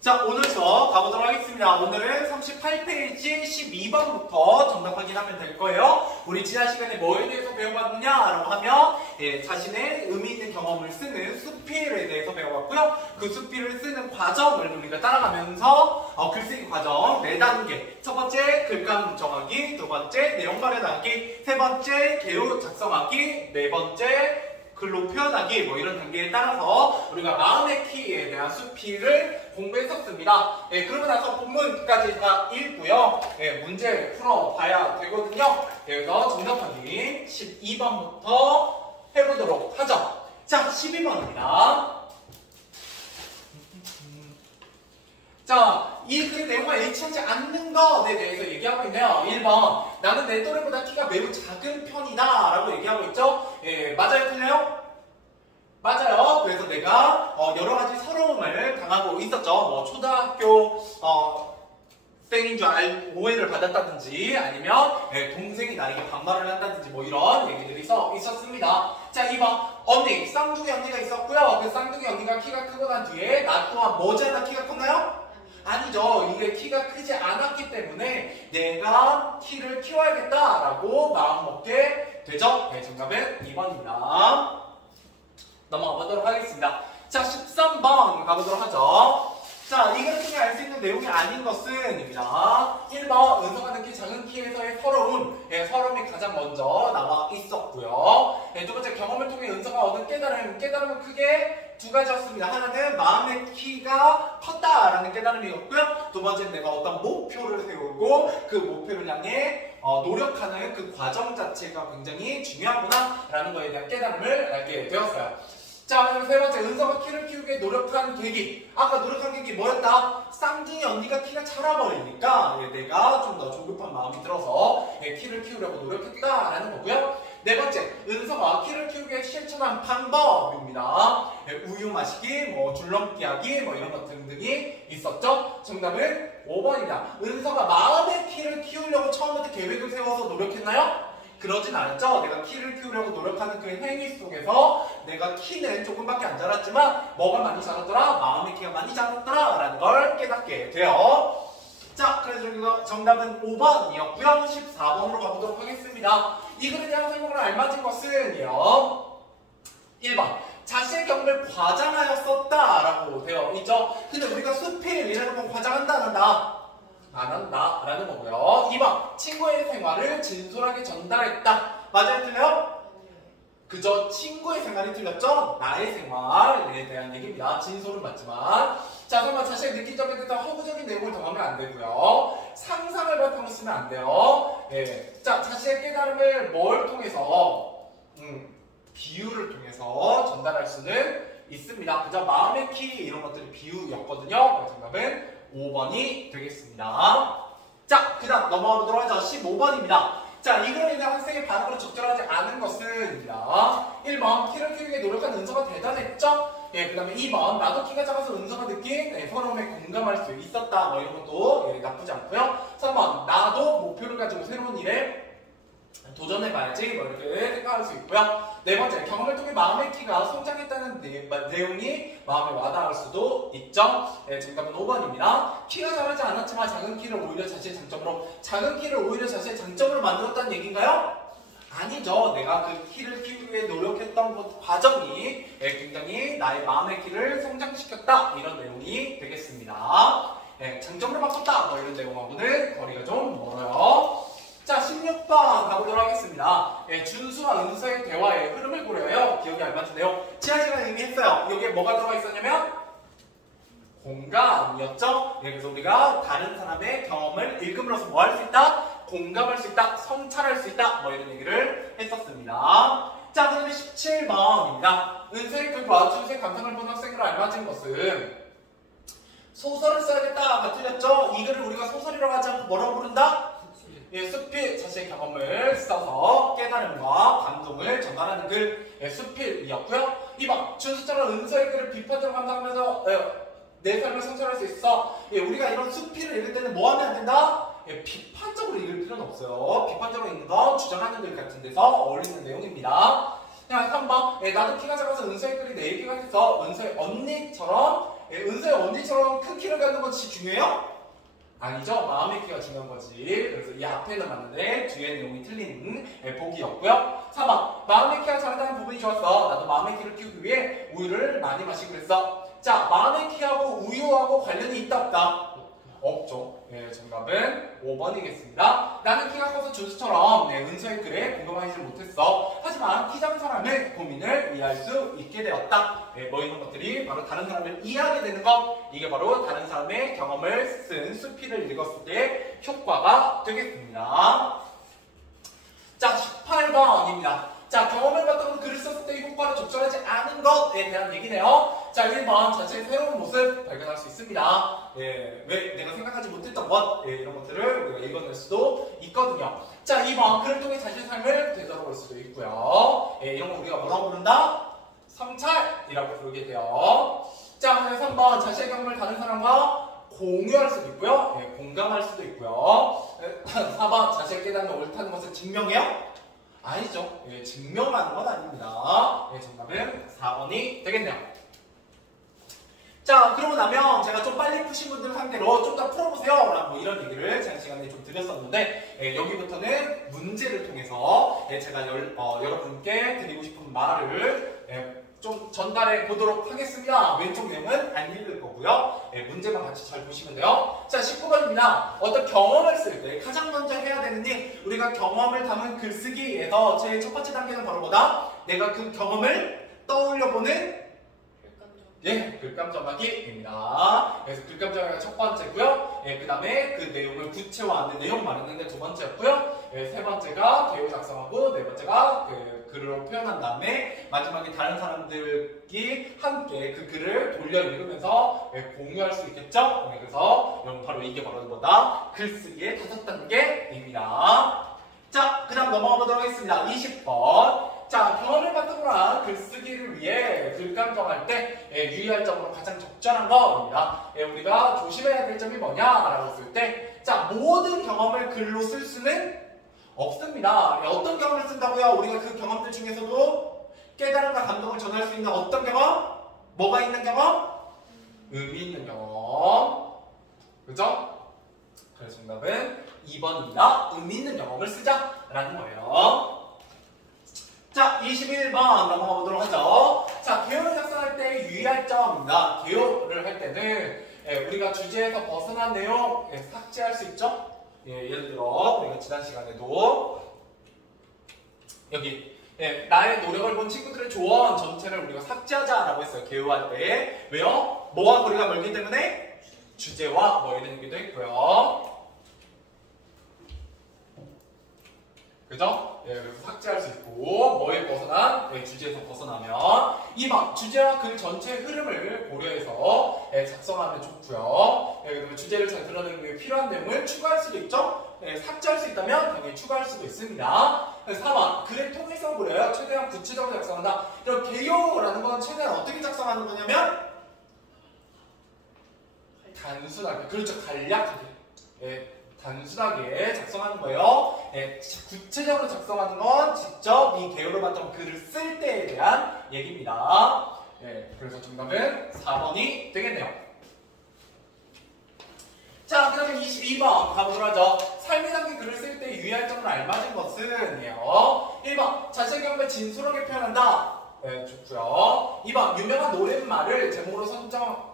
자, 오늘 수업 가보도록 하겠습니다. 오늘은 38페이지 12번부터 정답 확인하면 될 거예요. 우리 지난 시간에 뭐에 대해서 배워봤느냐라고 하면 자신의 의미 있는 경험을 쓰는 수필에 대해서 배워봤고요. 그 수필을 쓰는 과정을 우리가 따라가면서 글쓰기 과정 4단계. 첫 번째 글감 정하기, 두 번째 내용 발현하기, 세 번째 개요 작성하기, 네 번째 글로 표현하기 뭐 이런 단계에 따라서 우리가 마음의 키에 대한 수필을 공부했었습니다. 그러고 나서 본문까지 다 읽고요. 문제 풀어봐야 되거든요. 그래서 정답 확인 12번부터 해보도록 하죠. 자, 12번입니다. 자, 이 글의 내용과 일치하지 않는 것에 대해서 얘기하고 있네요. 1번, 나는 내 또래보다 키가 매우 작은 편이다 라고 얘기하고 있죠. 맞아요? 틀려요? 맞아요. 그래서 내가 여러 가지 서러움을 당하고 있었죠. 뭐 초등학교 생인 줄 오해를 받았다든지 아니면 동생이 나에게 반말을 한다든지 뭐 이런 얘기들이 있었습니다. 자, 2번, 언니, 쌍둥이 언니가 있었고요. 그 쌍둥이 언니가 키가 크고 난 뒤에 나 또한 머지않아 키가 컸나요? 아니죠. 이게 키가 크지 않았기 때문에 내가 키를 키워야겠다라고 마음먹게 되죠. 정답은 2번입니다. 넘어가 보도록 하겠습니다. 자, 13번 가보도록 하죠. 자, 이 그래픽이 알 수 있는 내용이 아닌 것은입니다. 1번, 은서가 느낀 작은 키에서의 서러움이 가장 먼저 나와 있었고요. 두 번째, 경험을 통해 은서가 얻은 깨달음은 크게 두 가지였습니다. 하나는 마음의 키가 컸다라는 깨달음이었고요. 두 번째는 내가 어떤 목표를 세우고 그 목표를 향해 노력하는 그 과정 자체가 굉장히 중요하구나라는 거에 대한 깨달음을 알게 되었어요. 자, 그럼 세 번째, 은서가 키를 키우기 위해 노력한 계기. 아까 노력한 계기 뭐였다? 쌍둥이 언니가 키가 자라버리니까 내가 좀 더 조급한 마음이 들어서 키를 키우려고 노력했다라는 거고요. 네 번째, 은서가 키를 키우기 위해 실천한 방법입니다. 우유 마시기, 뭐 줄넘기 하기, 뭐 이런 것 등등이 있었죠. 정답은 5번입니다. 은서가 마음의 키를 키우려고 처음부터 계획을 세워서 노력했나요? 그러진 않았죠. 내가 키를 키우려고 노력하는 그 행위 속에서 내가 키는 조금밖에 안 자랐지만 뭐가 많이 자랐더라? 마음의 키가 많이 자랐더라 라는 걸 깨닫게 돼요. 자, 그래서 정답은 5번이었고요. 14번으로 가보도록 하겠습니다. 이 글에 대한 설명을 알맞은 것은요. 1번, 자신의 경험을 과장하였었다 라고 되어 있죠. 근데 우리가 수필이라는 건 과장한다 안 한다? 안 한다 라는 거고요. 2번, 친구의 생활을 진솔하게 전달했다. 맞아요? 틀려요? 그저 친구의 생활이 틀렸죠? 나의 생활에 대한 얘기입니다. 진솔은 맞지만. 자, 3번, 자신의 느낀 점에 대해서 허구적인 내용을 더하면 안 되고요. 상상을 바탕으로 쓰면 안 돼요. 자, 자신의 깨달음을 뭘 통해서? 비유를 통해서 전달할 수는 있습니다. 그저 마음의 키 이런 것들이 비유였거든요. 정답은 5번이 되겠습니다. 자, 그 다음 넘어가 보도록 하죠. 15번입니다. 자, 이거에 대한 학생의 반응으로 적절하지 않은 것은입니다. 1번, 키를 키우기 위해 노력한 은서가 대단했죠? 그 다음에 2번, 나도 키가 작아서 은서가 느낀 서러움에 공감할 수 있었다. 뭐 이런 것도 나쁘지 않고요. 3번, 나도 목표를 가지고 새로운 일에 도전해봐야지 뭐 이렇게 생각할 수 있고요. 네 번째, 경험을 통해 마음의 키가 성장했다는 내용이 마음에 와닿을 수도 있죠. 정답은 5번입니다. 키가 자라지 않았지만 작은 키를 오히려 자신의 장점으로 만들었다는 얘기인가요? 아니죠. 내가 그 키를 키우기 위해 노력했던 그 과정이 굉장히 나의 마음의 키를 성장시켰다 이런 내용이 되겠습니다. 장점으로 바꿨다 뭐 이런 내용하고는 거리가 좀 멀어요. 자, 16번 가보도록 하겠습니다. 준수와 은서의 대화의 흐름을 고려해요. 기억이 알맞은데요. 지난 시간에 이미 했어요. 여기에 뭐가 들어가 있었냐면 공감이었죠. 그래서 우리가 다른 사람의 경험을 읽음으로써 뭐 할 수 있다? 공감할 수 있다, 성찰할 수 있다, 뭐 이런 얘기를 했었습니다. 자, 그다음에 17번입니다. 은서의 글과 준수의 감상을 본 학생으로 알맞은 것은 소설을 써야겠다가 틀렸죠. 이 글을 우리가 소설이라고 하지 않고 뭐라고 부른다? 수필, 자신의 경험을 써서 깨달음과 감동을 전달하는 글, 수필이었고요. 2번, 준수처럼 은서의 글을 비판적으로 감상하면서 내 삶을 성찰할 수 있어. 우리가 이런 수필을 읽을 때는 뭐 하면 안 된다? 비판적으로 읽을 필요는 없어요. 비판적으로 읽는 건 주장하는 글 같은 데서 어울리는 내용입니다. 3번, 나도 키가 작아서 은서의 글이 내 얘기가 돼서 은서의 언니처럼 큰 키를 가지고 옳다는 것이 중요해요? 아니죠. 마음의 키가 중요한 거지. 그래서 이 앞에는 맞는데 뒤에 내용이 틀린 보기였고요. 4번. 마음의 키가 잘한다는 부분이 좋았어. 나도 마음의 키를 키우기 위해 우유를 많이 마시기로 했어. 자, 마음의 키하고 우유하고 관련이 있다 없다? 없죠. 예, 정답은 5번이겠습니다. 나는 키가 커서 준수처럼 은서의 글에 공감하지 못했어. 하지만 키 작은 사람의 고민을 이해할 수 있게 되었다. 뭐 이런 것들이 바로 다른 사람을 이해하게 되는 것. 이게 바로 다른 사람의 경험을 쓴 수필을 읽었을 때 효과가 되겠습니다. 자, 18번입니다. 자, 경험을 바탕으로 글을 썼을 때 효과를 적절하지 않은 것에 대한 얘기네요. 자, 1번 자체의 새로운 모습 발견할 수 있습니다. 예, 왜 내가 생각하지 못했던 것, 이런 것들을 우리가 읽어낼 수도 있거든요. 자, 2번 글을 통해 자신의 삶을 되돌아볼 수도 있고요. 이런 거 우리가 뭐라고 부른다? 성찰이라고 부르게 돼요. 자, 3번 자신의 경험을 다른 사람과 공유할 수도 있고요. 공감할 수도 있고요. 4번 자신의 깨닫는 옳다는 것을 증명해요? 아니죠. 증명하는 건 아닙니다. 정답은 4번이 되겠네요. 자, 그러고 나면 제가 좀 빨리 푸신 분들 상대로 좀 더 풀어보세요 라고 이런 얘기를 지난 시간에 좀 드렸었는데 여기부터는 문제를 통해서 제가 여러분께 드리고 싶은 말을 좀 전달해 보도록 하겠습니다. 왼쪽 내용은 안 읽을 거고요. 문제만 같이 잘 보시면 돼요. 자, 19번입니다. 어떤 경험을 쓸 때 가장 먼저 해야 되는 일, 우리가 경험을 담은 글쓰기에서 제일 첫 번째 단계는 바로 뭐다? 내가 그 경험을 떠올려보는 글감 정하기입니다. 그래서 글감 정하기가 첫 번째고요. 그 다음에 그 내용을 구체화하는 내용 말하는 게 두 번째였고요. 세 번째가 개요 작성하고 네 번째가 그 글로 표현한 다음에 마지막에 다른 사람들이 함께 그 글을 돌려 읽으면서 공유할 수 있겠죠. 그래서 여러분 바로 이게 바로 뭐다? 글쓰기의 5단계입니다. 자, 그 다음 넘어가 보도록 하겠습니다. 20번. 자, 경험을 바탕으로 한 글쓰기를 위해 글감 정할 때 유의할 점으로 가장 적절한 겁니다. 우리가 조심해야 될 점이 뭐냐라고 했을 때, 자, 모든 경험을 글로 쓸 수는 없습니다. 어떤 경험을 쓴다고요? 우리가 그 경험들 중에서도 깨달음과 감동을 전할 수 있는 어떤 경험? 뭐가 있는 경험? 의미 있는 경험. 그죠? 그래서 정답은 2번입니다. 의미 있는 경험을 쓰자라는 거예요. 자, 21번 넘어가 보도록 하죠. 자, 개요를 작성할 때 유의할 점입니다. 개요를 할 때는 우리가 주제에서 벗어난 내용 삭제할 수 있죠? 예를 들어 우리가 지난 시간에도 여기 나의 노력을 본 친구들의 조언 전체를 우리가 삭제하자라고 했어요. 개요할 때. 왜요? 뭐와 거리가 멀기 때문에 주제와 뭐 이런 얘기도 있고요. 그죠? 그래서 삭제할 수 있고, 뭐에 벗어난? 주제에서 벗어나면. 2번, 주제와 글 전체의 흐름을 고려해서 작성하면 좋고요. 그리고 주제를 잘 드러내기 위해 필요한 내용을 추가할 수도 있죠? 삭제할 수 있다면 당연히 추가할 수도 있습니다. 4번, 글의 통일성 고려요. 최대한 구체적으로 작성한다. 이런 개요라는 건 최대한 어떻게 작성하는 거냐면, 단순하게, 그렇죠, 간략하게. 단순하게 작성하는 거예요. 구체적으로 작성하는 건 직접 이 개요를 바탕으로 글을 쓸 때에 대한 얘기입니다. 그래서 정답은 4번이 되겠네요. 자, 그 다음에 22번 가보도록 하죠. 삶에 담긴 글을 쓸 때 유의할 점을 알맞은 것은 1번, 자신의 경험을 진솔하게 표현한다. 좋고요. 2번, 유명한 노랫말을 제목으로 선정한다.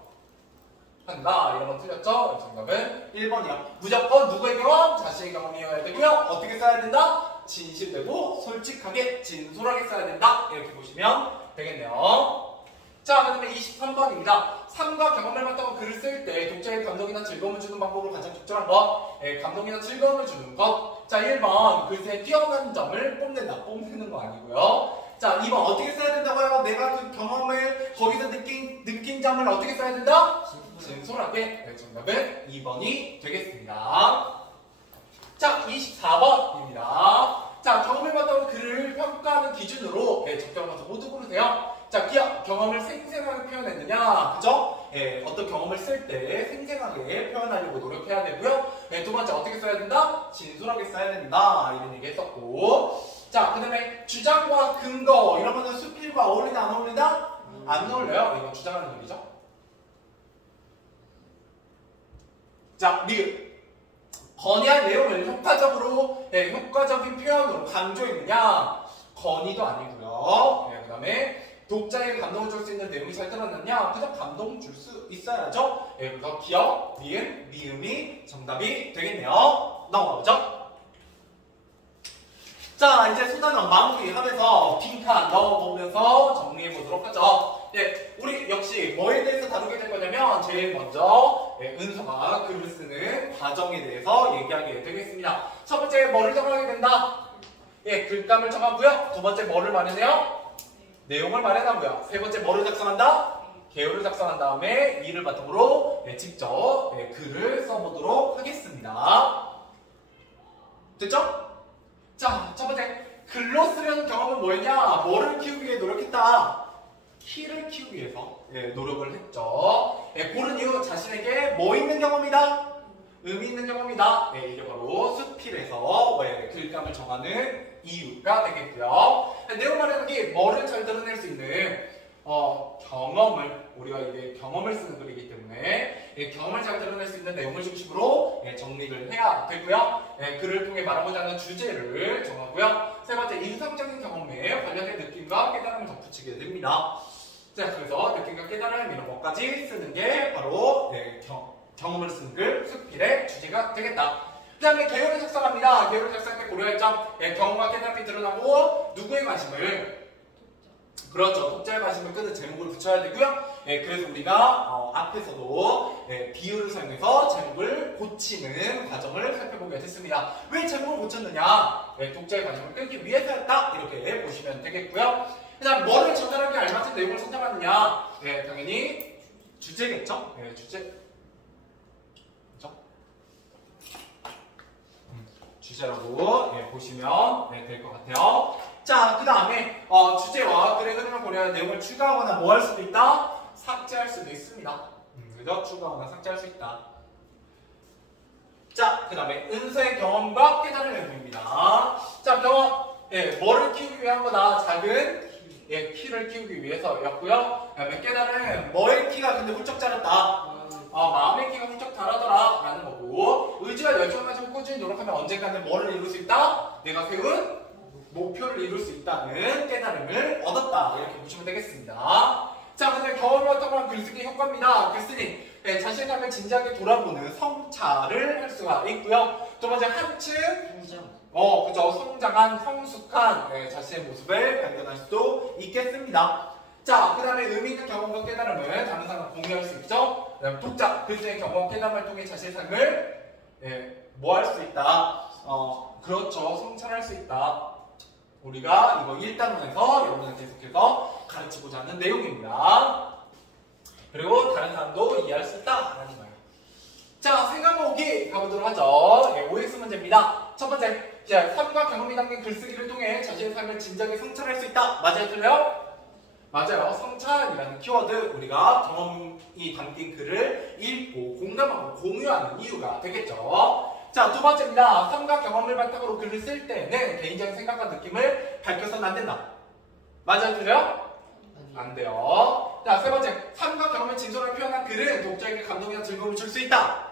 이런 건 틀렸죠? 정답은 1번이요. 무조건 누구의 경험? 자신의 경험이어야 되고요. 어떻게 써야 된다? 진실되고 솔직하게 진솔하게 써야 된다. 이렇게 보시면 되겠네요. 자, 그 다음에 23번입니다. 삶과 경험을 바탕으로 글을 쓸 때 독자에게 감동이나 즐거움을 주는 방법으로 가장 적절한 것. 감동이나 즐거움을 주는 것. 자, 1번 글쎄 뛰어난 점을 뽐낸다. 뽐내는 거 아니고요. 자, 2번 어떻게 써야 된다고요? 내가 그 경험을 거기서 느낀 점을 어떻게 써야 된다? 진솔하게. 정답은 2번이 되겠습니다. 자, 24번입니다. 자, 경험을 바탕으로 글을 평가하는 기준으로 적절한 것을 모두 고르세요. 자, 경험을 생생하게 표현했느냐, 그죠? 어떤 경험을 쓸 때 생생하게 표현하려고 노력해야 되고요. 두 번째, 어떻게 써야 된다? 진솔하게 써야 된다. 이런 얘기 했었고. 자, 그 다음에 주장과 근거, 이런 거는 수필과 어울리나 안 어울린다? 안 어울려요. 이건 주장하는 얘기죠. 자, 리을. 건의할 내용을 효과적인 표현으로 강조했느냐? 건의도 아니고요. 그 다음에 독자에게 감동을 줄 수 있는 내용이 잘 드러났냐? 그냥 감동 줄 수 있어야죠. 그래서 기억, 니은, 미음이 정답이 되겠네요. 넘어가보죠. 자, 이제 소단원 마무리하면서 빈칸 넣어보면서 정리해보도록 하죠. 우리 역시 뭐에 대해서 다루게 될 거냐면 제일 먼저 은서가 글을 쓰는 과정에 대해서 얘기하게 되겠습니다. 첫 번째 뭐를 정하게 된다? 글감을 정하고요. 두 번째 뭐를 마련해요? 내용을 마련하고요. 세 번째 뭐를 작성한다? 개요를 작성한 다음에 이를 바탕으로 직접 글을 써보도록 하겠습니다. 됐죠? 자, 첫 번째 글로 쓰려는 경험은 뭐였냐? 뭐를 키우기 위해 노력했다? 키를 키우기 위해서 노력을 했죠. 고른 이유 자신에게 뭐 있는 경험이다? 의미 있는 경험이다. 이게 바로 수필에서 글감을 정하는 이유가 되겠고요. 내용 마련하기 뭐를 잘 드러낼 수 있는 경험을 우리가 이제 경험을 쓰는 글이기 때문에 경험을 잘 드러낼 수 있는 내용을 중심으로 정리를 해야 되고요. 글을 통해 말하고자 하는 주제를 정하고요. 세 번째 인상적인 경험에 관련된 느낌과 깨달음을 덧붙이게 됩니다. 자, 그래서 느낌과 깨달음 이런 것까지 쓰는 게 바로 경험을 쓰는 글 수필의 주제가 되겠다. 그 다음에 개요를 작성합니다. 개요를 작성할 때 고려할 점 경험과 깨달음이 드러나고 누구의 관심을 그렇죠. 독자의 관심을 끄는 제목을 붙여야 되고요. 그래서 우리가 앞에서도 비유를 사용해서 제목을 고치는 과정을 살펴보게 됐습니다. 왜 제목을 고쳤느냐? 독자의 관심을 끌기 위해서였다. 이렇게 보시면 되겠고요. 그 다음 뭐를 전달하기 알맞은 내용을 선택하느냐? 당연히 주제겠죠? 주제. 그렇죠? 주제라고 보시면 될 것 같아요. 자, 그 다음에 주제와 글의 흐름을 고려한 내용을 추가하거나 뭐 할 수도 있다? 삭제할 수도 있습니다. 그죠? 추가하거나 삭제할 수 있다. 자, 그 다음에 은서의 경험과 깨달음의 의미입니다. 자, 경험, 뭐를 키우기 위한 거다? 작은 키를 키우기 위해서였고요. 그다음에 깨달음, 뭐의 키가 근데 훌쩍 자랐다? 마음의 키가 훌쩍 자라더라 라는 거고, 의지와 열정을 가지고 꾸준히 노력하면 언젠가는 뭐를 이룰 수 있다? 내가 세운 목표를 이룰 수 있다는 깨달음을 얻었다. 이렇게 보시면 되겠습니다. 자, 근데 경험을 바탕으로 글쓰기 효과입니다. 글쓰기, 자신의 삶을 진지하게 돌아보는 성찰을 할 수가 있고요. 두 번째, 한층 그죠. 성장한, 성숙한 자신의 모습을 발견할 수도 있겠습니다. 자, 그 다음에 의미 있는 경험과 깨달음을 다른 사람과 공유할 수 있죠. 그다음에 독자, 글쓰기의 경험과 깨달음을 통해 자신의 삶을 뭐 할 수 있다? 그렇죠. 성찰할 수 있다. 우리가 이거 1단원에서 여러분한테 계속해서 가르치고자 하는 내용입니다. 그리고 다른 사람도 이해할 수 있다라는 거예요. 자, 생각 모으기 가보도록 하죠. OX 문제입니다. 첫 번째, 삶과 경험이 담긴 글쓰기를 통해 자신의 삶을 진지하게 성찰할 수 있다. 맞아요? 틀려요? 맞아요. 성찰이라는 키워드, 우리가 경험이 담긴 글을 읽고 공감하고 공유하는 이유가 되겠죠. 자, 두 번째입니다. 삶과 경험을 바탕으로 글을 쓸 때는 개인적인 생각과 느낌을 밝혀서는 안 된다. 맞아요? 틀려요? 안 돼요. 자, 세 번째, 삶과 경험을 진솔하게 표현한 글은 독자에게 감동이나 즐거움을 줄 수 있다.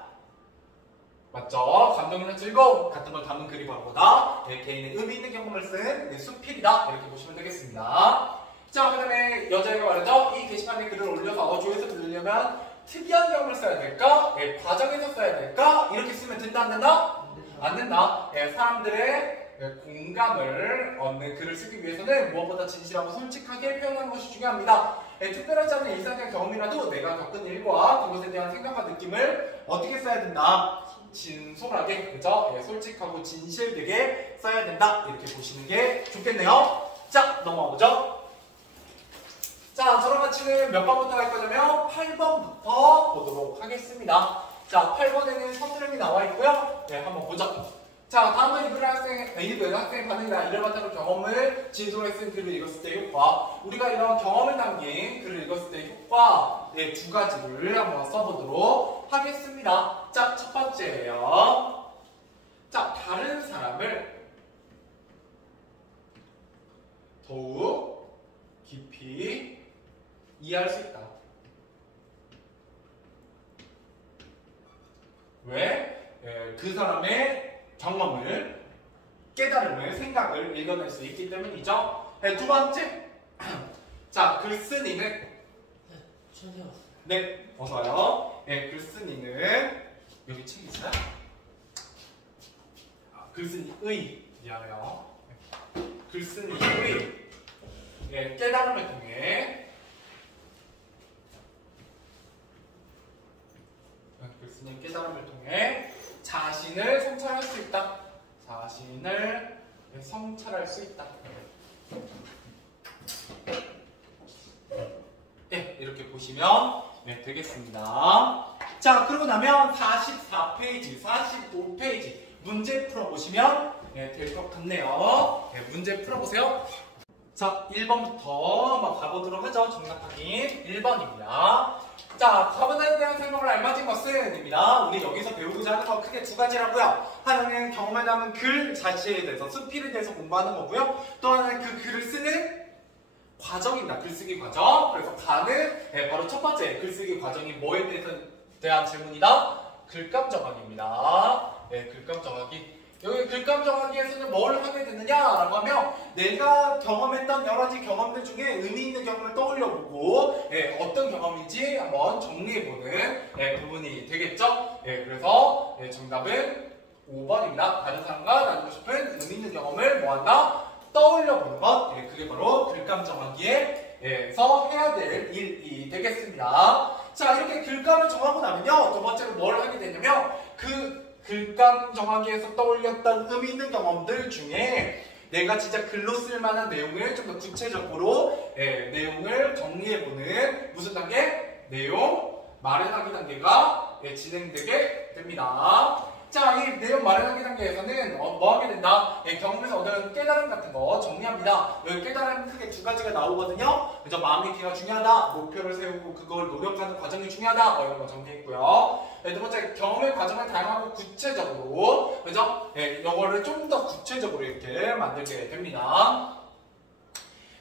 맞죠? 감동이나 즐거움 같은 걸 담은 글이 바로 뭐다? 개인의 의미 있는 경험을 쓴 수필이다. 이렇게 보시면 되겠습니다. 자, 그 다음에 여자애가 말하죠. 이 게시판에 글을 올려서 조회수를 늘려면 특이한 경험을 써야 될까? 과정에서 써야 될까? 이렇게 쓰면 된다, 안 된다? 안 된다. 사람들의 공감을 얻는 글을 쓰기 위해서는 무엇보다 진실하고 솔직하게 표현하는 것이 중요합니다. 특별하지 않은 일상적 경험이라도 내가 겪은 일과 그것에 대한 생각과 느낌을 어떻게 써야 된다? 진솔하게, 그죠? 솔직하고 진실되게 써야 된다. 이렇게 보시는 게 좋겠네요. 자, 넘어가보죠. 자, 저랑 같이는 몇 번부터 할 거냐면 8번부터 보도록 하겠습니다. 자, 8번에는 서술형이 나와 있고요. 한번 보죠. 자, 다음은 읽은 학생의 반응이나 이를 바탕으로 경험을 진솔하게 쓴 글을 읽었을 때 효과. 우리가 이런 경험을 담긴 글을 읽었을 때 효과 두 가지를 한번 써보도록 하겠습니다. 자, 첫 번째예요. 자, 다른 사람을 더욱 깊이 이해할 수 있다. 왜? 그 사람의 경험을, 깨달음을, 생각을 읽어낼 수 있기 때문이죠. 두 번째. 자, 글쓴이는. 네, 어서요. 글쓴이는. 여기 책 있어요? 글쓴이의. 미안해요. 글쓴이의. 깨달음을 통해. 글쓴이의 깨달음을 통해 자신을 성찰할 수 있다. 자신을 성찰할 수 있다. 네, 이렇게 보시면 되겠습니다. 자, 그러고 나면 44페이지, 45페이지 문제 풀어보시면 될 것 같네요. 문제 풀어보세요. 자, 1번부터 한번 가보도록 하죠. 정답 확인 1번입니다. 자, 가보다에 대한 생각을 알맞은 것은 입니다. 우리 여기서 배우고자 하는 건 크게 두 가지라고요. 하나는 경험에 담은 글 자체에 대해서, 수필에 대해서 공부하는 거고요. 또 하나는 그 글을 쓰는 과정입니다. 글쓰기 과정. 그래서 가는 바로 첫 번째 글쓰기 과정이 뭐에 대한 질문이다? 글감 정하기입니다. 글감 정하기. 여기 글감 정하기에서는 뭘 하게 되느냐라고 하면 내가 경험했던 여러 가지 경험들 중에 의미 있는 경험을 떠올려보고 어떤 경험인지 한번 정리해보는 부분이 되겠죠. 그래서 정답은 5번입니다. 다른 사람과 나누고 싶은 의미 있는 경험을 뭐한다? 떠올려보는 것. 그게 바로 글감 정하기에서 해야 될 일이 되겠습니다. 자, 이렇게 글감을 정하고 나면요, 두 번째로 뭘 하게 되냐면 그 글감 정하기에서 떠올렸던 의미 있는 경험들 중에 내가 진짜 글로 쓸 만한 내용을 좀 더 구체적으로 내용을 정리해보는 무슨 단계? 내용 마련하기 단계가 진행되게 됩니다. 자, 이 내용 마련하기 단계에서는 뭐 하게 된다? 경험에서 얻은 깨달음 같은 거 정리합니다. 여기 깨달음 크게 두 가지가 나오거든요. 그래서 마음의 키가 중요하다, 목표를 세우고 그걸 노력하는 과정이 중요하다, 이런 거 정리했고요. 두 번째, 경험의 과정을 다양하고 구체적으로, 그죠? 이거를 좀 더 구체적으로 이렇게 만들게 됩니다.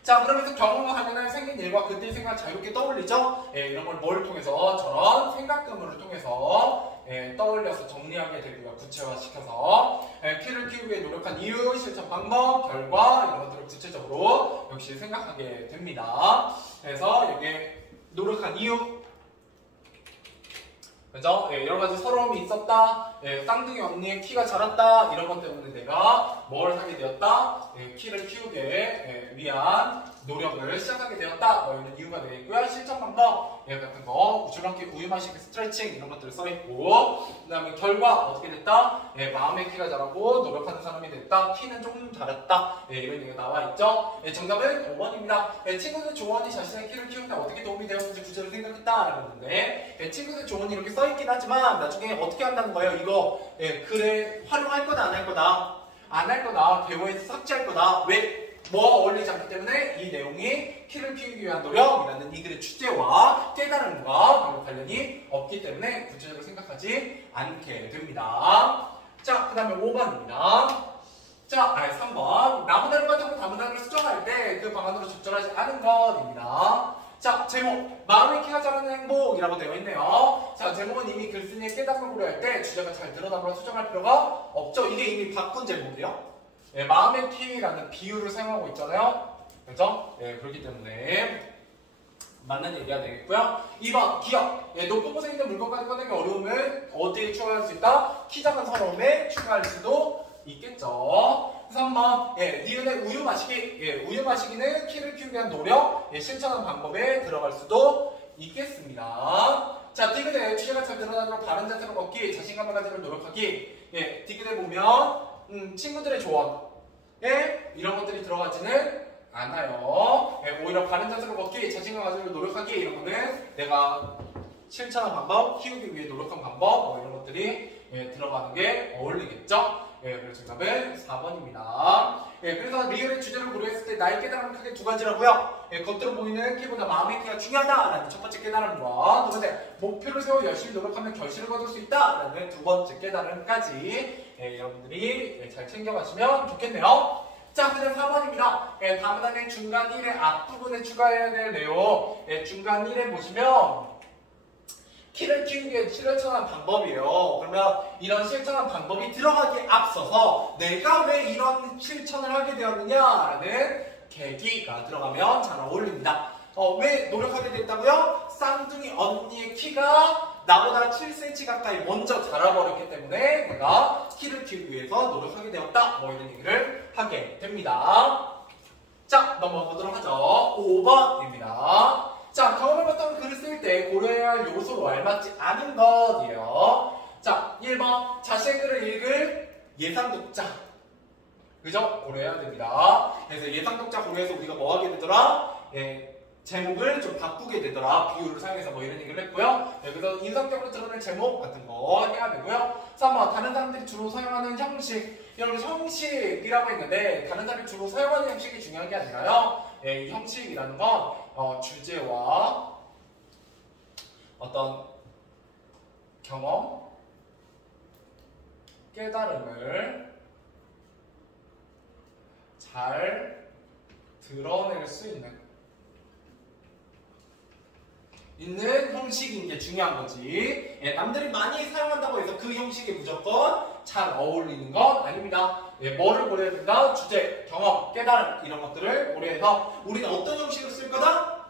자, 그러면서 경험을 하면 생긴 일과 그때의 생각을 자유롭게 떠올리죠? 이런 걸 뭘 통해서? 저런 생각금을 통해서 떠올려서 정리하게 되고요. 구체화시켜서 키를 키우기 위해 노력한 이유, 실천 방법, 결과 이런 것들을 구체적으로 역시 생각하게 됩니다. 그래서 여기에 노력한 이유, 그죠? 여러 가지 서러움이 있었다, 쌍둥이 언니의 키가 자랐다, 이런 것 때문에 내가 뭘 하게 되었다, 키를 키우기 위한 노력을 시작하게 되었다, 이런 이유가 되겠고요. 실천 방법 같은 거, 줄넘기, 우유 마시기, 스트레칭 이런 것들을 써있고, 그 다음에 결과 어떻게 됐다, 마음의 키가 자라고 노력하는 사람이 됐다, 키는 조금 자랐다, 이런 얘기가 나와있죠. 정답은 5번입니다. 친구들 조언이 자신의 키를 키우는데 어떻게 도움이 되었는지 구체를 생각했다라는 건데, 친구들 조언이 이렇게 써있긴 하지만 나중에 어떻게 한다는 거예요? 이거 글에 활용할 거다 안 할 거다? 안 할 거다. 대화에서 삭제할 거다. 왜? 뭐와 어울리지 않기 때문에 이 내용이 키를 키우기 위한 노력이라는 이 글의 주제와 깨달음과 관련이 없기 때문에 구체적으로 생각하지 않게 됩니다. 자, 그 다음에 5번입니다. 자, 3번. 나무다리 같은 다문단을 수정할 때 그 방안으로 적절하지 않은 것입니다. 자, 제목. 마음의 키가 자라는 행복이라고 되어 있네요. 자, 제목은 이미 글쓴이의 깨달음을 고려할 때 주제가 잘 드러나므로 수정할 필요가 없죠. 이게 이미 바꾼 제목이에요. 마음의 키라는 비유를 사용하고 있잖아요. 그렇죠? 그렇기 때문에 맞는 얘기가 되겠고요. 2번, 기억. 높은 곳에 있는 물건까지 꺼내기 어려움을 어디에 추가할 수 있다? 키 작은 서러움에 추가할 수도 있겠죠. 3번, 니은의 우유 마시기. 우유 마시기는 키를 키우기 위한 노력, 실천하는 방법에 들어갈 수도 있겠습니다. 자, 디귿의 취재가 잘 드러나도록 바른 자세로 걷기, 자신감을 가지려 노력하기. 디귿에 보면 친구들의 조언, 이런 것들이 들어가지는 않아요. 오히려 바른 자세로 걷기, 자신감 가지려 노력하기, 이런 거는 내가 실천한 방법, 키우기 위해 노력한 방법, 이런 것들이 들어가는 게 어울리겠죠. 그래서 정답은 4번입니다. 그래서 리을의 주제를 고려했을 때 나의 깨달음은 크게 두 가지라고요. 겉으로 보이는 키보다 마음의 키가 중요하다라는 첫 번째 깨달음과 두 번째 목표를 세워 열심히 노력하면 결실을 거둘 수 있다라는 두 번째 깨달음까지 여러분들이 잘 챙겨가시면 좋겠네요. 자, 그 다음 4번입니다. 다음 단계 중간 1의 앞부분에 추가해야 될 내용. 중간 1에 보시면 키를 키우기에 실천한 방법이에요. 그러면 이런 실천한 방법이 들어가기에 앞서서 내가 왜 이런 실천을 하게 되었느냐라는 계기가 들어가면 잘 어울립니다. 왜 노력하게 됐다고요? 쌍둥이 언니의 키가 나보다 7cm 가까이 먼저 자라버렸기 때문에 내가 키를 키우기 위해서 노력하게 되었다. 뭐 이런 얘기를 하게 됩니다. 자, 넘어가 보도록 하죠. 5번입니다. 자, 경험을 바탕으로 글을 쓸 때 고려해야 할 요소로 알맞지 않은 것이에요. 자, 1번 자신의 글을 읽을 예상 독자. 그죠? 고려해야 됩니다. 그래서 예상 독자 고려해서 우리가 뭐 하게 되더라? 제목을 좀 바꾸게 되더라. 비유를 사용해서 뭐 이런 얘기를 했고요. 그래서 인상적으로 드러낼 제목 같은 거 해야 되고요. 3번 다른 사람들이 주로 사용하는 형식. 여러분 형식이라고 했는데 다른 사람이 주로 사용하는 형식이 중요한 게 아니라요. 이 형식이라는 건 주제와 어떤 경험, 깨달음을 잘 드러낼 수 있는 형식인 게 중요한 거지. 남들이 많이 사용한다고 해서 그 형식에 무조건 잘 어울리는 건 아닙니다. 뭐를 고려해야 된다? 주제, 경험, 깨달음 이런 것들을 고려해서 우리는 어떤 형식으로 쓸 거다?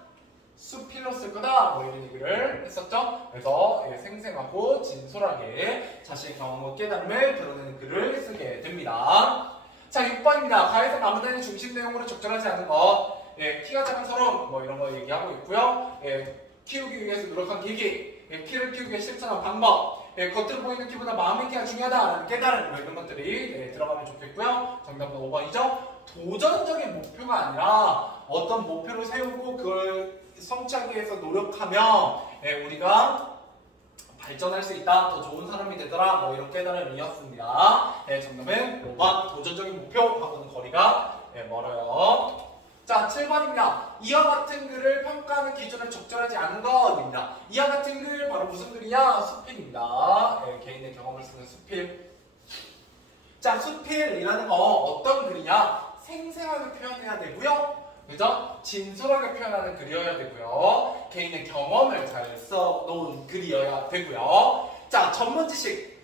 수필로 쓸 거다. 뭐 이런 얘기를 했었죠. 그래서 생생하고 진솔하게 자신의 경험과 깨달음을 드러내는 글을 쓰게 됩니다. 자, 6번입니다. 가에서 마무리되는 중심 내용으로 적절하지 않은 것. 키가 작은 서름 뭐 이런 거 얘기하고 있고요. 키우기 위해서 노력한 계기, 키를 키우기 위해 실천한 방법, 겉으로 보이는 키보다 마음의 키가 중요하다라는 깨달음 뭐 이런 것들이 들어가면 좋겠고요. 정답은 5번이죠. 도전적인 목표가 아니라 어떤 목표를 세우고 그걸 성취하기 위해서 노력하면 우리가 발전할 수 있다, 더 좋은 사람이 되더라, 뭐 이런 깨달음이었습니다. 정답은 5번 도전적인 목표하고는 거리가 멀어요. 자, 7번입니다. 이와 같은 글을 평가하는 기준을 적절하지 않은 것입니다. 이와 같은 글 바로 무슨 글이냐? 수필입니다. 개인의 경험을 쓰는 수필. 자, 수필이라는 거 어떤 글이냐? 생생하게 표현해야 되고요. 그죠? 진솔하게 표현하는 글이어야 되고요. 개인의 경험을 잘 써놓은 글이어야 되고요. 자, 전문 지식.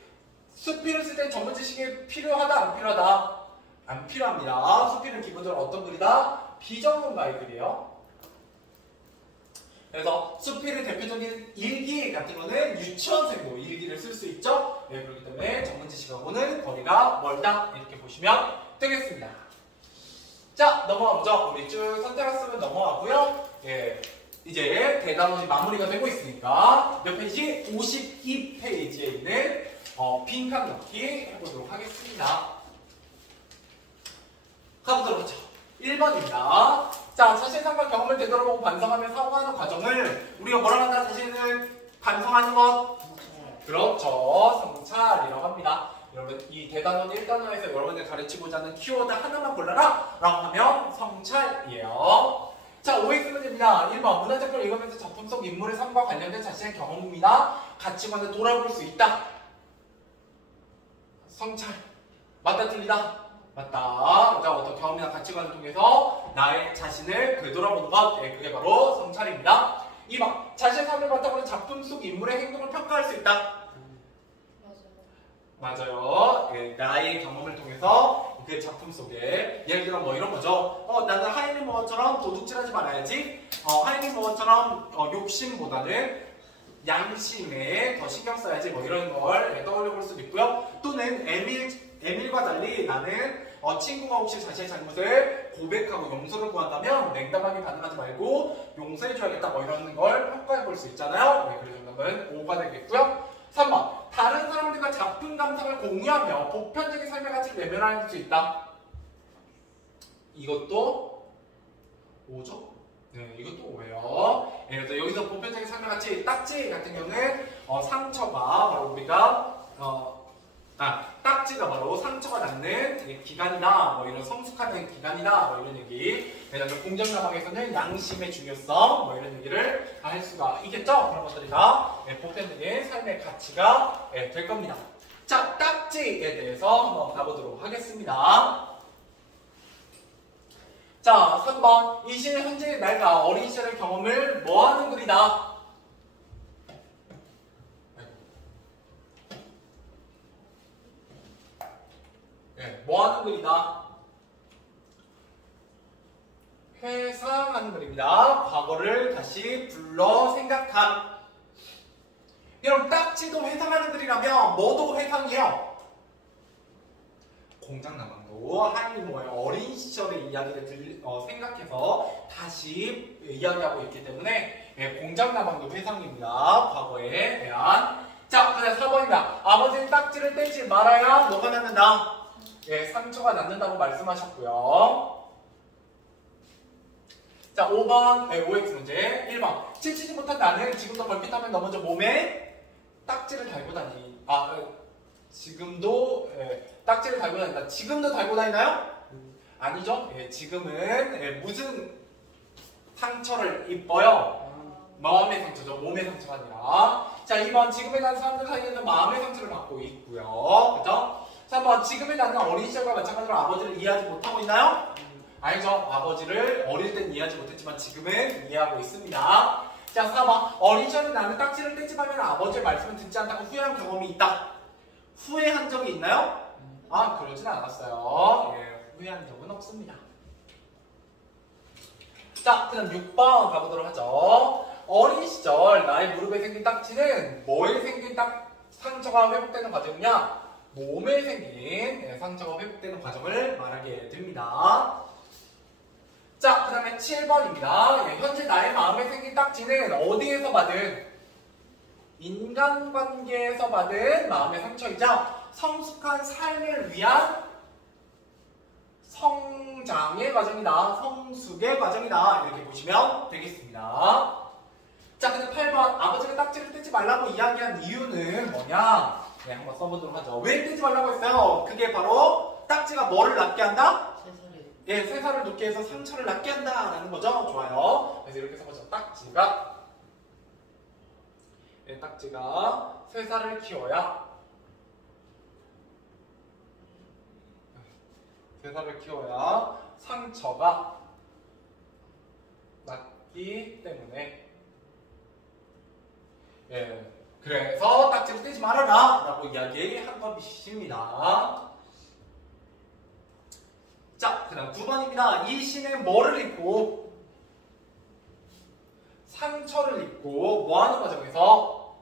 수필을 쓸 때 전문 지식이 필요하다, 안 필요하다? 안 필요합니다. 수필은 기본적으로 어떤 글이다? 비전문가의 글이에요. 그래서 수필의 대표적인 일기 같은 거는 유치원생도 일기를 쓸 수 있죠. 그렇기 때문에 전문 지식하고는 거리가 멀다. 이렇게 보시면 되겠습니다. 자, 넘어가보죠. 우리 쭉 선택했으면 넘어가고요. 이제 대단원이 마무리가 되고 있으니까 몇 페이지? 52페이지에 있는 빈칸 넣기 해보도록 하겠습니다. 가보도록 하죠. 1번입니다. 자, 자신감과 경험을 되돌아보고 반성하며 사고하는 과정을 우리가 뭐라고 한다? 자신을 반성하는 것? 그렇죠. 성찰이라고 합니다. 여러분, 이 대단원 1단원에서 여러분들 가르치고자 하는 키워드 하나만 골라라 라고 하면 성찰이에요. 자, OX 문제입니다. 1번 문화적 글 읽으면서 작품 속 인물의 삶과 관련된 자신의 경험이나 가치관을 돌아볼 수 있다. 성찰. 맞다, 틀리다? 맞다. 자, 어떤 경험이나 가치관을 통해서 나의 자신을 되돌아보는 것. 그게 바로 성찰입니다. 2번 자신의 삶을 바탕으로 작품 속 인물의 행동을 평가할 수 있다. 맞아요. 나의 경험을 통해서 그 작품 속에 예를 들어 뭐 이런 거죠. 나는 하이리 모어처럼 도둑질하지 말아야지. 하이리 모어처럼 욕심보다는 양심에 더 신경 써야지. 뭐 이런 걸 떠올려 볼 수도 있고요. 또는 에밀과 달리 나는 친구가 혹시 자신의 잘못을 고백하고 용서를 구한다면 냉담하게 반응하지 말고 용서해줘야겠다. 뭐 이런 걸 평가해 볼 수 있잖아요. 그래서 정답은 5가 되겠고요. 3번 다른 사람들과 작품 감상을 공유하며 보편적인 삶의 가치를 외면할 수 있다. 이것도 5죠? 네, 이것도 5예요. 그래서 여기서 보편적인 삶의 가치 딱지 같은 경우는 상처가 바로 우리가 딱지가 바로 상처가 낫는 기간이다. 뭐 이런 성숙하는 기간이다. 뭐 이런 얘기. 그래서 공정나방에서는 양심의 중요성 뭐 이런 얘기를 할 수가 있겠죠. 그런 것들이 다 보편적인 삶의 가치가 될 겁니다. 자, 딱지에 대해서 한번 가보도록 하겠습니다. 자, 3번 이 시는 현재의 날과 어린 시절의 경험을 뭐하는 글이다. 뭐 하는 글이다? 회상하는 글입니다. 과거를 다시 불러 생각함. 여러분 딱지도 회상하는 글이라면 뭐도 회상이에요? 공장나방도 하얀이 뭐예요? 어린 시절의 이야기를 생각해서 다시 이야기하고 있기 때문에 공장나방도 회상입니다. 과거에 대한. 자, 그다음 4번입니다. 아버지는 딱지를 떼지 말아야 뭐가 낫는다? 상처가 낫는다고 말씀하셨고요. 자, 5번 OX 문제 1번 치치지 못한 나는 지금도 걸핏하면 넘어져 몸에 딱지를 달고 다니. 지금도 딱지를 달고 다닌다. 지금도 달고 다니나요? 아니죠. 지금은 무슨 상처를 입어요? 마음의 상처죠. 몸의 상처가 아니라. 자, 2번 지금에 난 사람들 사이에는 마음의 상처를 받고 있고요. 그죠? 3번 지금에 나는 어린 시절과 마찬가지로 아버지를 이해하지 못하고 있나요? 아니죠. 아버지를 어릴 땐 이해하지 못했지만 지금은 이해하고 있습니다. 자, 4번 어린 시절에 나는 딱지를 떼지 말면 아버지의 말씀을 듣지 않다고 후회한 경험이 있다. 후회한 적이 있나요? 그러진 않았어요. 후회한 적은 없습니다. 자, 그다음 6번 가보도록 하죠. 어린 시절 나의 무릎에 생긴 딱지는 뭐에 생긴 상처가 회복되는 과정이냐? 몸에 생긴 상처가 회복되는 과정을 말하게 됩니다. 자, 그 다음에 7번입니다. 현재 나의 마음에 생긴 딱지는 어디에서 받은? 인간관계에서 받은 마음의 상처이자 성숙한 삶을 위한 성장의 과정이다. 성숙의 과정이다. 이렇게 보시면 되겠습니다. 자, 근데 8번 아버지가 딱지를 떼지 말라고 이야기한 이유는 뭐냐? 한번 써보도록 하죠. 왜 떼지 말라고 했어요? 그게 바로 딱지가 뭐를 낫게 한다? 쇠살을 돋게 해서 상처를 낫게 한다라는 거죠. 좋아요. 그래서 이렇게 써보죠. 딱지가 쇠살을 키워야 상처가 낫기 때문에 그래서 딱지를 떼지 말아라 라고 이야기한 것입니다. 자, 그 다음 9번입니다. 이 시는 뭐를 입고 상처를 입고 뭐하는 과정에서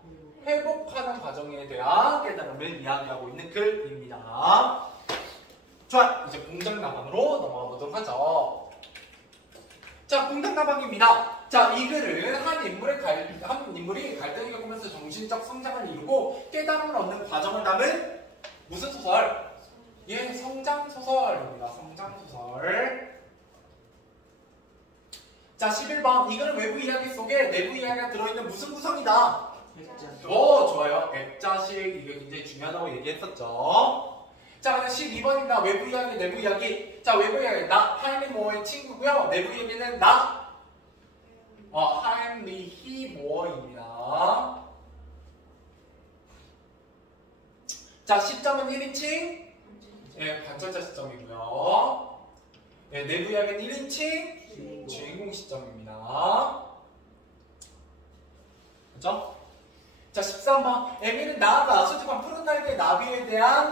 회복하는 과정에 대한 깨달음을 이야기하고 있는 글입니다. 좋아, 이제 공장나방으로 넘어가 보도록 하죠. 자, 공장나방입니다. 자, 이 글은 한 인물이 갈등을 겪으면서 정신적 성장을 이루고 깨달음을 얻는 과정을 담은 무슨 소설? 성장소설입니다. 성장소설. 자, 11번. 이 글은 외부 이야기 속에 내부 이야기가 들어있는 무슨 구성이다? 좋아요. 액자식. 이게 굉장히 중요하다고 얘기했었죠. 자, 그다음 12번입니다. 외부 이야기, 내부 이야기. 자, 외부 이야기. 하임리 모어의 친구고요. 내부 이야기는 하임리히 모어입니다. 자, 시점은 1인칭. 관찰자 시점이고요. 내부 이야기는 1인칭 주인공 시점입니다. 그렇죠? 자, 13번. 에밀은 나아가 수줍은 푸른 날개의 나비에 대한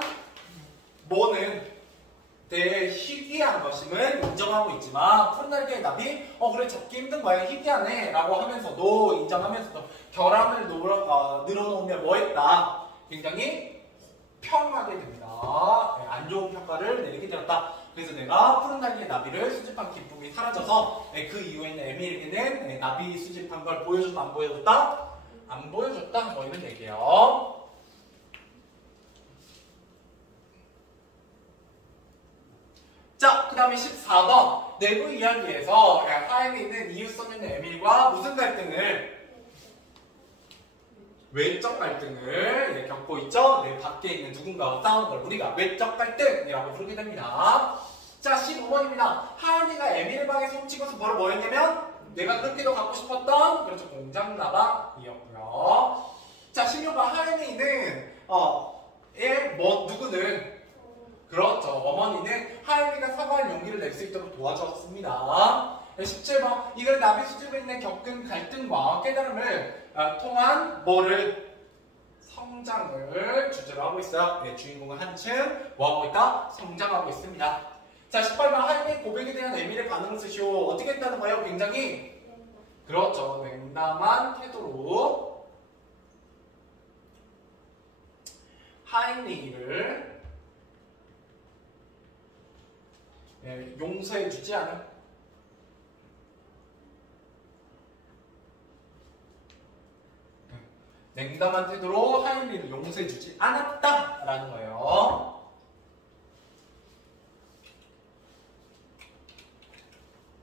되게 희귀한 것임을 인정하고 있지만 푸른 날개의 나비? 그래 잡기 힘든 거야. 희귀하네 라고 하면서도 인정하면서도 결함을 늘어놓으면 뭐했다? 굉장히 평하게 됩니다. 안 좋은 평가를 내리게 되었다. 그래서 내가 푸른 날개의 나비를 수집한 기쁨이 사라져서 그 이후에는 에밀에게는 나비 수집한 걸 보여줬다 안 보여줬다? 안 보여줬다. 뭐 이런 얘기예요. 자, 그 다음에 14번. 내부 이야기에서 하임에 있는 이웃소년 에밀과 무슨 갈등을? 외적 갈등을 겪고 있죠. 밖에 있는 누군가와 싸우는 걸 우리가 외적 갈등이라고 부르게 됩니다. 자, 15번입니다. 하임이가 에밀의 방에서 훔치고서 바로 뭐였냐면 내가 그렇게도 갖고 싶었던 그렇죠. 공장나방이었고요. 자, 16번 하임이는 누구는 그렇죠. 어머니는 하임이가 사과할 용기를 낼 수 있도록 도와주었습니다. 17번 이걸 나비 수집에 있는 겪은 갈등과 깨달음을 통한 성장을 주제로 하고 하고 있어요. 네, 주인공은 한층 뭐하고 있다? 성장하고 있습니다. 자, 18번 하인의 고백에 대한 에밀의 반응을 쓰시오. 어떻게 했다는 거예요? 굉장히 그렇죠. 냉담한 태도로 하인리를 용서해주지 않을 냉담한 태도로 하인리를 용서해주지 않았다라는 거예요.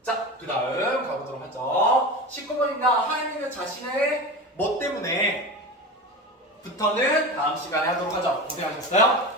자, 그 다음 가보도록 하죠. 19번입니다. 하인리는 자신의 뭐 때문에 부터는 다음 시간에 하도록 하죠. 고생하셨어요.